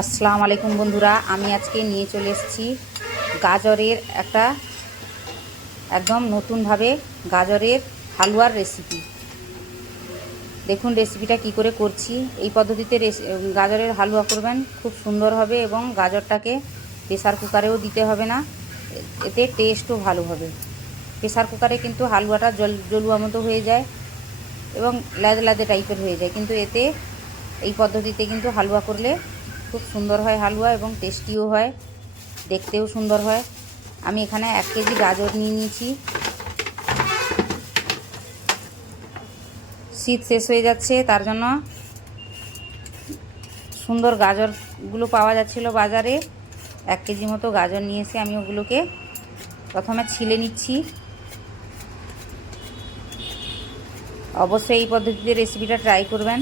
আসসালামু আলাইকুম বন্ধুরা, আমি আজকে নিয়ে চলে এসেছি গাজরের একটা একদম নতুনভাবে গাজরের হালুয়ার রেসিপি দেখুন রেসিপিটা কি করে করছি। এই পদ্ধতিতে গাজরের হালুয়া করবেন, খুব সুন্দর হবে এবং গাজরটাকে প্রেসার কুকারেও দিতে হবে না। এতে টেস্টও ভালো হবে। প্রেসার কুকারে কিন্তু হালুয়াটা জল জলুয়া মতো হয়ে যায় এবং ল্যাদে ল্যাদে টাইপের হয়ে যায়। কিন্তু এতে এই পদ্ধতিতে কিন্তু হালুয়া করলে খুব সুন্দর হয় হালুয়া এবং টেস্টিও হয়, দেখতেও সুন্দর হয়। আমি এখানে এক কেজি গাজর নিয়ে নিয়েছি। শীত শেষ হয়ে যাচ্ছে, তার জন্য সুন্দর গাজরগুলো পাওয়া যাচ্ছিল বাজারে। এক কেজি মতো গাজর নিয়ে এসে আমি ওগুলোকে। প্রথমে ছিলে নিচ্ছি। অবশ্যই এই পদ্ধতিতে রেসিপিটা ট্রাই করবেন।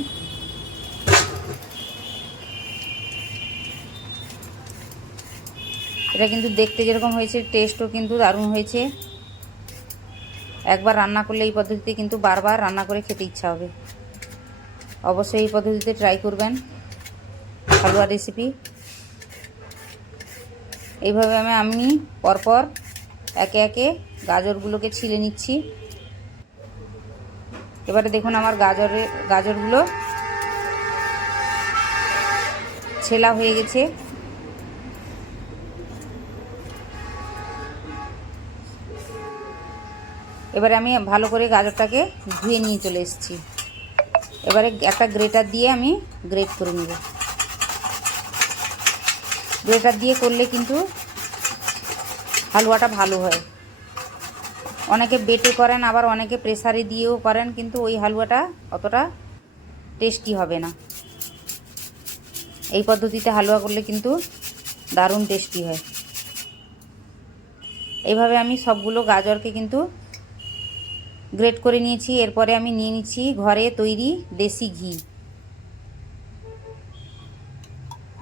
এটা কিন্তু দেখতে যেরকম হয়েছে টেস্টও কিন্তু দারুণ হয়েছে। একবার রান্না করলে এই পদ্ধতিতে কিন্তু বারবার রান্না করে খেতে ইচ্ছা হবে। অবশ্যই এই পদ্ধতিতে ট্রাই করবেন। হালুয়া রেসিপি এইভাবে আমি আমি পরপর একে একে গাজরগুলোকে ছিলে নিচ্ছি। এবারে দেখুন আমার গাজরের গাজরগুলো ছেলা হয়ে গেছে। এবারে আমি ভালো করে গাজরটাকে ধুয়ে নিয়ে চলে এসেছি। এবারে একটা গ্রেটার দিয়ে আমি গ্রেট করে নেব। গ্রেটার দিয়ে করলে কিন্তু হালুয়াটা ভালো হয়। অনেকে বেটে করেন, আবার অনেকে প্রেসারে দিয়েও করেন, কিন্তু ওই হালুয়াটা অতটা টেস্টি হবে না। এই পদ্ধতিতে হালুয়া করলে কিন্তু দারুণ টেস্টি হয়। এইভাবে আমি সবগুলো গাজরকে কিন্তু গ্রেট করে নিয়েছি, এরপরে আমি নিয়ে নিচ্ছি ঘরে তৈরি দেশি ঘি।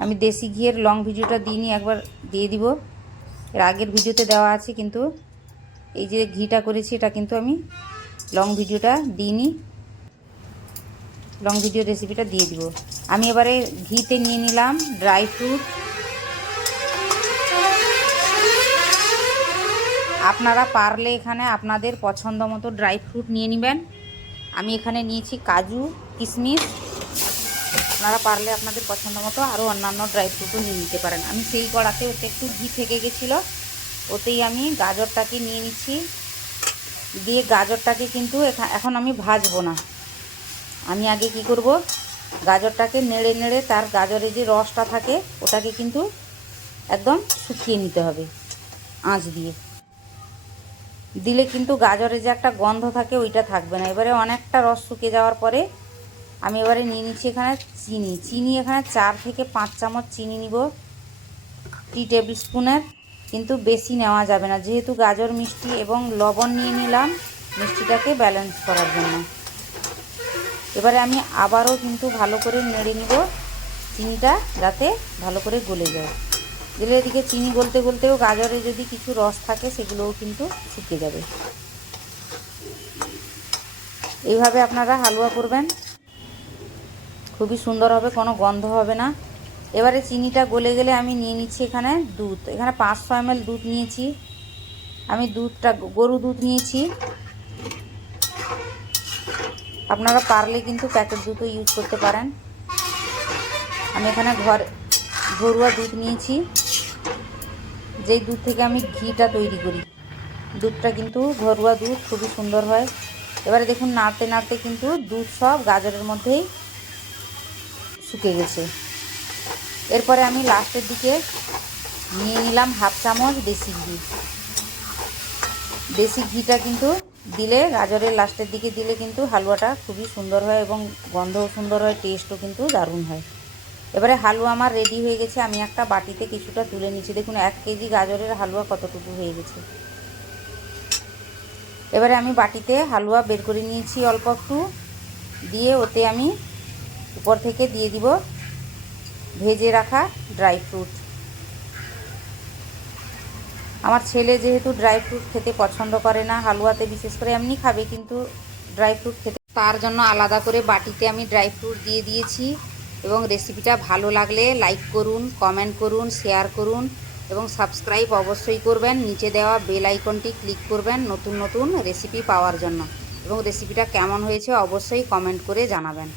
আমি দেশি ঘিয়ের লং ভিডিওটা দিইনি, একবার দিয়ে দিব। এর আগের ভিডিওতে দেওয়া আছে কিন্তু, এই যে ঘিটা করেছি এটা কিন্তু আমি লং ভিডিওটা দিইনি। লং ভিডিও রেসিপিটা দিয়ে দিব। আমি এবারে ঘিতে নিয়ে নিলাম ড্রাই ফ্রুট আপনারা পারলে এখানে আপনাদের পছন্দ মতো ড্রাই ফ্রুট নিয়ে নেবেন। আমি এখানে নিয়েছি কাজু কিশমিশ আপনারা পারলে আপনাদের পছন্দ মতো আরও অন্যান্য ড্রাই ফ্রুটও নিয়ে নিতে পারেন। আমি সেই কড়াতে ওতে একটু ঘি থেকে গেছিল। ওতেই আমি গাজরটাকে নিয়ে নিচ্ছি। দিয়ে গাজরটাকে কিন্তু এখা- এখন আমি ভাজবো না। আমি আগে কি করব? গাজরটাকে নেড়ে নেড়ে তার গাজরে যে রসটা থাকে, ওটাকে কিন্তু একদম শুকিয়ে নিতে হবে আঁচ দিয়ে। দিলে কিন্তু গাজরে যে একটা গন্ধ থাকে, ওইটা থাকবে না। এবারে অনেকটা রস শুকিয়ে যাওয়ার পরে আমি এবারে নিয়ে নিচ্ছি এখানে চিনি। চিনি এখানে চার থেকে পাঁচ চামচ চিনি নিব। টি টেবিল স্পুনের। কিন্তু বেশি নেওয়া যাবে না। যেহেতু গাজর, মিষ্টি এবং লবণ নিয়ে নিলাম, মিষ্টিটাকে ব্যালেন্স করার জন্য। এবারে আমি আবারও কিন্তু ভালো করে নেড়ে নিব। চিনিটা যাতে ভালো করে গলে যায়। গেলে এদিকে চিনি গলতে গলতেও গাজরে যদি কিছু রস থাকে, সেগুলোও কিন্তু শুকিয়ে যাবে। এইভাবে আপনারা হালুয়া করবেন। খুবই সুন্দর হবে, কোনো গন্ধ হবে না। এবারে চিনিটা গলে গেলে আমি নিয়ে নিচ্ছি এখানে দুধ। এখানে পাঁচশো এমএল দুধ নিয়েছি। আমি দুধটা, গরু দুধ নিয়েছি। আপনারা পারলে কিন্তু প্যাকেট দুধও ইউজ করতে পারেন। আমি এখানে ঘর, ঘরুয়া দুধ নিয়েছি। যেই দুধ থেকে আমি ঘিটা তৈরি করি। দুধটা কিন্তু ঘরোয়া দুধ, খুবই সুন্দর হয়। এবারে দেখুন, নাড়তে নাড়তে কিন্তু দুধ সব গাজরের মধ্যেই শুকে গেছে। এরপরে আমি লাস্টের দিকে নিয়ে নিলাম হাফ চামচ দেশি ঘি। দেশি ঘিটা কিন্তু দিলে, গাজরের লাস্টের দিকে দিলে কিন্তু হালুয়াটা খুবই সুন্দর হয় এবং গন্ধও সুন্দর হয়, টেস্টও কিন্তু দারুণ হয়। এবারে হালুয়া আমার রেডি হয়ে গেছে, আমি একটা বাটিতে কিছুটা তুলে নিচ্ছি। দেখুন, এক কেজি গাজরের হালুয়া কতটুকু হয়ে গেছে। এবারে আমি বাটিতে হালুয়া বের করে নিয়েছি অল্প একটু। দিয়ে ওতে আমি উপর থেকে দিয়ে দিব ভেজে রাখা ড্রাই ফ্রুট আমার ছেলে যেহেতু ড্রাই ফ্রুট খেতে পছন্দ করে না, হালুয়াতে বিশেষ করে এমনি খাবে, কিন্তু ড্রাই ফ্রুট খেতে তার জন্য আলাদা করে বাটিতে আমি ড্রাই ফ্রুট দিয়ে দিয়েছি। এবং রেসিপিটা ভালো লাগলে লাইক করুন কমেন্ট করুন শেয়ার করুন এবং সাবস্ক্রাইব অবশ্যই করবেন। নিচে দেওয়া বেল আইকনটি ক্লিক করবেন নতুন নতুন রেসিপি পাওয়ার জন্য। এবং রেসিপিটা কেমন হয়েছে অবশ্যই কমেন্ট করে জানাবেন।